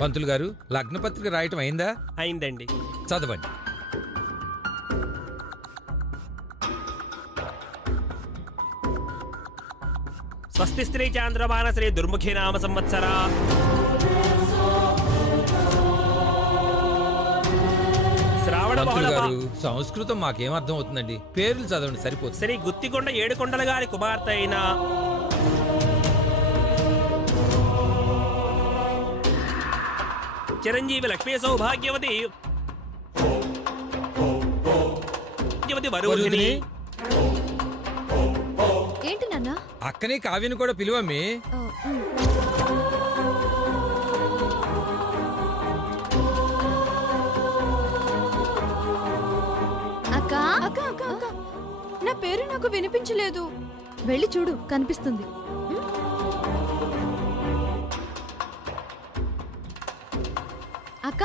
పంతులు గారు, లగ్నపత్రిక రాయటం అయిందా? అయిందండి. చదవండి. స్వస్తి స్త్రీ చాంద్రమాన శ్రీ దుర్ముఖి నామ సంవత్సర శ్రావణ గారు, సంస్కృతం మాకేం అర్థం అవుతుందండి, పేర్లు చదవండి సరిపోతుంది. శ్రీ గుత్తికొండ ఏడుకొండల గారి కుమార్తె అయిన చిరంజీవి లక్ష్మీ సౌభాగ్యవతి వరుధిని. ఏంటి నాన్న? అక్కనే కావ్యను కూడా పిలువమ్మి. అక్క అక్క అక్క అక్క, నా పేరు నాకు వినిపించలేదు. వెళ్ళి చూడు, కనిపిస్తుంది. అక్క,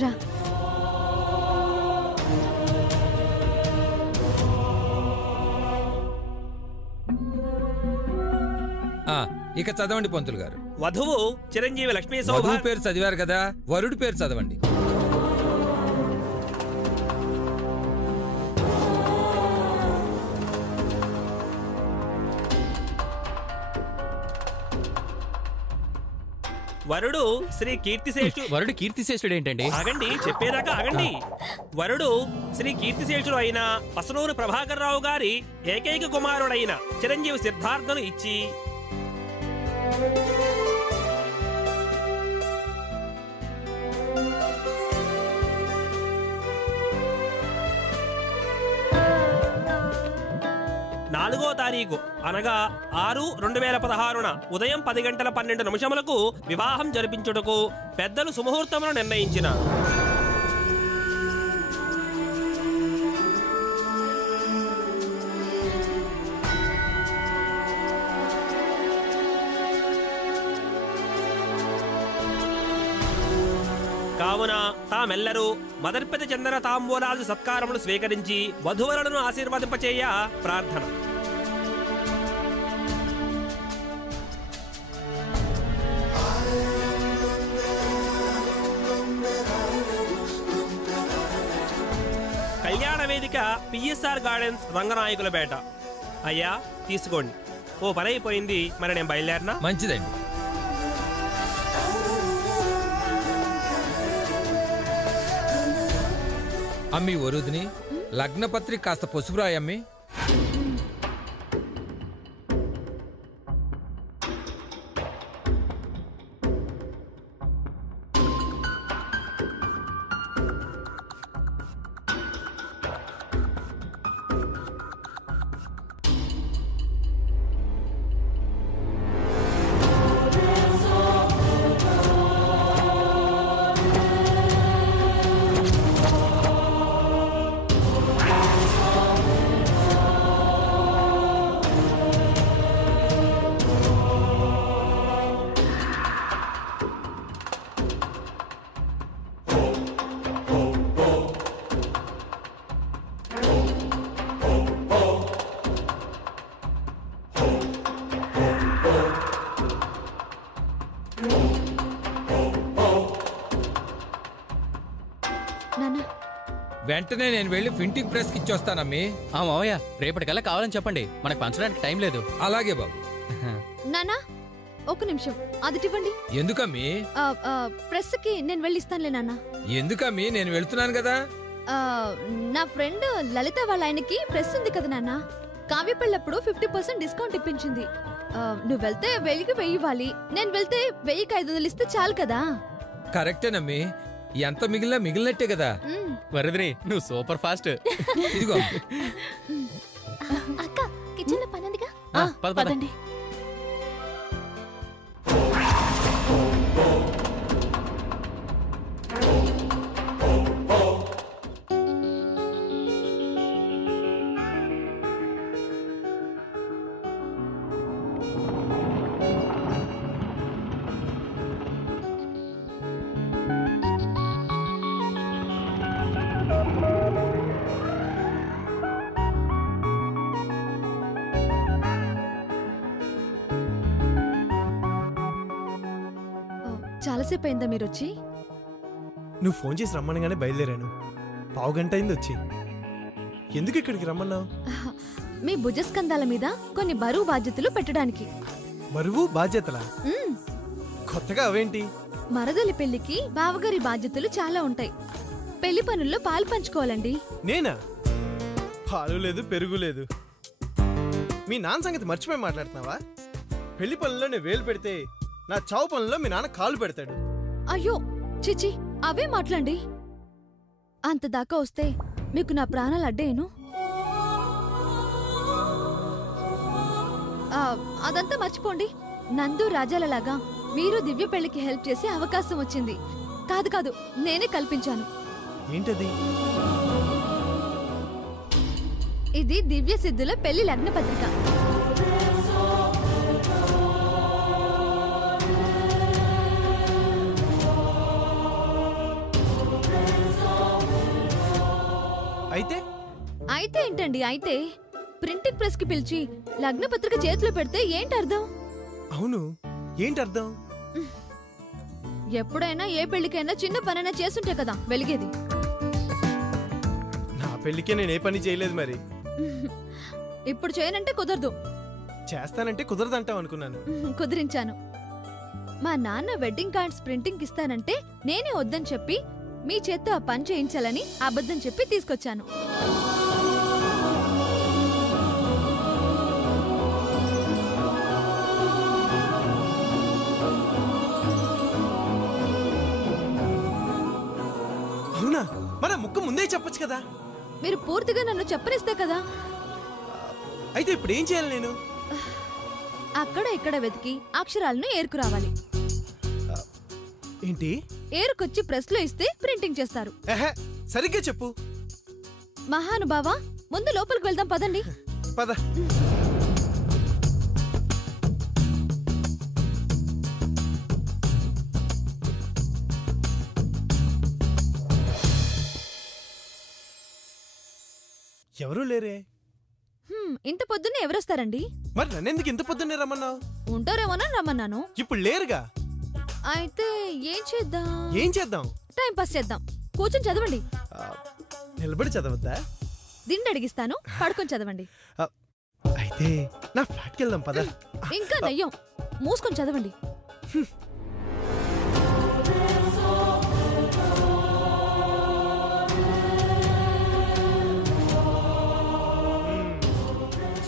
రా. ఇక చదవండి పంతులు గారు. వధువు చిరంజీవి లక్ష్మీ వధువు సౌభాగ్య పేరు చదివారు కదా, వరుడి పేరు చదవండి. వరుడు శ్రీ కీర్తిశేషు. వరుడు కీర్తిశేషుడు ఏంటండి? ఆగండి, చెప్పేదాకా ఆగండి. వరుడు శ్రీ కీర్తిశేషుడు అయిన పసనూరు ప్రభాకర్ రావు గారి ఏకైక కుమారుడైన చిరంజీవి సిద్ధార్థను ఇచ్చి నాలుగో తారీఖు అనగా 6/2016 ఉదయం 10:12 వివాహం జరిపించుటకు పెద్దలు సుముహూర్తమును నిర్ణయించిన. కావున తామెల్లరూ మదర్పెద చందన తాంబూలాది సత్కారములు స్వీకరించి వధువరులను ఆశీర్వదింపచేయ ప్రార్థన. కళ్యాణ వేదిక పిఎస్ఆర్ గార్డెన్స్, రంగనాయకులపేట. అయ్యా తీసుకోండి. ఓ పని అయిపోయింది, మరి నేను బయలుదేరినా? మంచిదండి. అమ్మి వరుదిని, లగ్నపత్రిక కాస్త పసుపు రాయమ్మి. వెంటనే నేను వెళ్ళి ప్రింటింగ్ ప్రెస్ కి ఇచ్చొస్తానమ్మి. మావయ్య, రేపటికల్లా కావాలని చెప్పండి, మనకు పంచడానికి టైం లేదు. అలాగే బాబు. నానా, ఒక నిమిషం అదిటివ్వండి. ఎందుకమ్మి? ప్రెస్ కి నేను వెళ్ళిస్తానులే నాన్న. ఎందుకమ్మి? నేను వెళ్తున్నాను కదా. నా ఫ్రెండ్ లలిత వాళ్ళ ఆయనకి ప్రెస్ ఉంది కదా నాన్న, కావ్య పెళ్ళప్పుడు 50% డిస్కౌంట్ ఇప్పించింది. నువ్వు వెళ్తే 1000కి ఇవ్వాలి, నేను వెళ్తే 1000కి 500 ఇస్తే చాలు కదా. కరెక్టేనమ్మి, ఎంత మిగిలినా మిగిలినట్టే కదా. వరదరి, నువ్వు సూపర్ ఫాస్ట్. ఇదిగో అక్క, కిచెన్ లో పని ఉందిగా, పదండి. ఎంతసేపు అయిందా మీరు వచ్చి? నువ్వు ఫోన్ చేసి రమ్మనగానే బయలుదేరాను. పావుగంట అయింది వచ్చి. ఎందుకు ఇక్కడికి రమ్మన్నావు? మీ భుజస్కంధాల మీద కొన్ని బరువు బాధ్యతలు పెట్టడానికి. బరువు బాధ్యతలా? కొత్తగా అవేంటి? మరదలి పెళ్లికి బావగారి బాధ్యతలు చాలా ఉంటాయి. పెళ్లి పనుల్లో పాలు పంచుకోవాలండి. నేనా? పాలు లేదు, పెరుగు లేదు. మీ నాన్న సంగతి మర్చిపోయి మాట్లాడుతున్నావా? పెళ్లి పనుల్లో నేను వేలు పెడితే నా చావు పనుల్లో మీ నాన్న కాలు పెడతాడు. అయ్యో చిచి, అవే మాట్లాడండి. అంతదాకా వస్తే మీకు నా ప్రాణాలు అడ్డేను. అదంతా మర్చిపోండి. నందు రాజాలలాగా మీరు దివ్య పెళ్లికి హెల్ప్ చేసే అవకాశం వచ్చింది. కాదు కాదు, నేనే కల్పించాను. ఏంటది? ఇది దివ్య సిద్ధుల పెళ్లి లగ్న పత్రిక. అయితే అయితే ఏంటండి? అయితే ప్రింటింగ్ ప్రెస్ కి పిలిచి లగ్న పత్రిక చేతిలో పెడితే ఏంటి అర్థం? అవును, ఏంటి అర్థం? ఎప్పుడైనా ఏ పెళ్లికైనా చిన్న పనైనా చేస్తుంటే కదా వెలిగేది. నా పెళ్లికే నేను ఏ పని చేయలేదు. మరి ఇప్పుడు చేయనంటే కుదరదు. చేస్తానంటే కుదరదంటావు అనుకున్నాను. కుదిరించాను. మా నాన్న వెడ్డింగ్ కార్డ్స్ ప్రింటింగ్ ఇస్తానంటే నేనే వద్దని చెప్పి మీ చేత్తో ఆ పని చేయించాలని అబద్ధం చెప్పి తీసుకొచ్చాను. అవునా? మన ముక్క ముందే చెప్పొచ్చు కదా. మీరు పూర్తిగా నన్ను చెప్పనిస్తే కదా. అయితే ఇప్పుడు ఏం చేయాలి నేను? అక్కడ ఇక్కడ వెతికి అక్షరాలను ఏరుకురావాలి. ఏంటి? ఏరుకొచ్చి ప్రెస్ లో ఇస్తే ప్రింటింగ్ చేస్తారు. సరిగ్గా చెప్పు. మహానుభావా, ముందు లోపలికి వెళ్దాం పదండి. పద. ఎవరూ లేరే. ఇంత పొద్దున్నే ఎవరొస్తారండి? మరి నన్నెందుకు ఇంత పొద్దున్నే రమ్మన్నావు? ఉంటారేమోనని రమ్మన్నాను. ఇప్పుడు లేరుగా. అయితే ఏం చేద్దాం? ఏం చేద్దాం? టైం పాస్ చేద్దాం. కూర్చొని చదవండి. నిలబడి చదవద్దా? దిండి అడిగిస్తాను, పడుకొని చదవండి. అయితే నా ఫ్లాట్కి వెళ్దాం పద. ఇంకా నయ్యం, మూసుకొని చదవండి.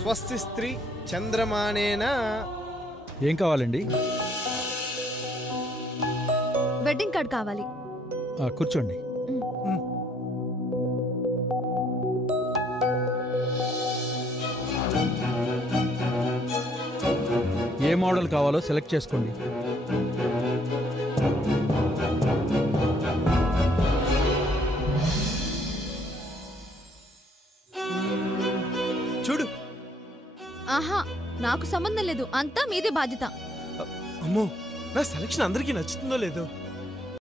స్వస్తి స్త్రీ చంద్రమానేనా. ఏం కావాలండి? వెడ్డింగ్ కార్డ్ కావాలి. కూర్చోండి. ఏ మోడల్ కావాలో సెలెక్ట్ చేసుకోండి. చూడు. ఆహా, నాకు సంబంధం లేదు. అంతా మీదే బాధ్యత. అమ్మో, నా సెలక్షన్ అందరికీ నచ్చుతుందో లేదో.